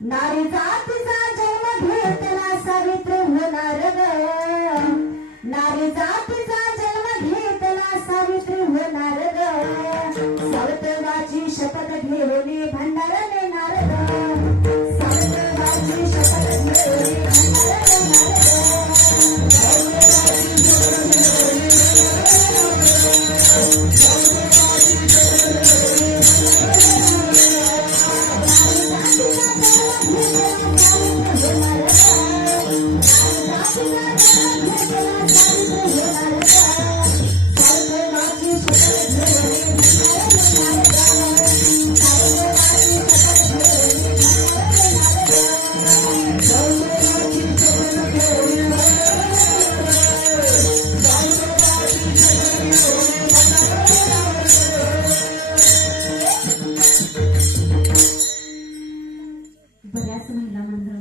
नारी जातीचा जन्म घेतला सावित्री होणार ग. नारी जातीचा जन्म घेतला सावित्री होणार ग. सावित्रीबाची शपथ घेऊन भंडारा नेणार ग. सावित्रीबाची शपथ घेऊन भंडारा नेणार ग. बऱ्याच महिला मंडळ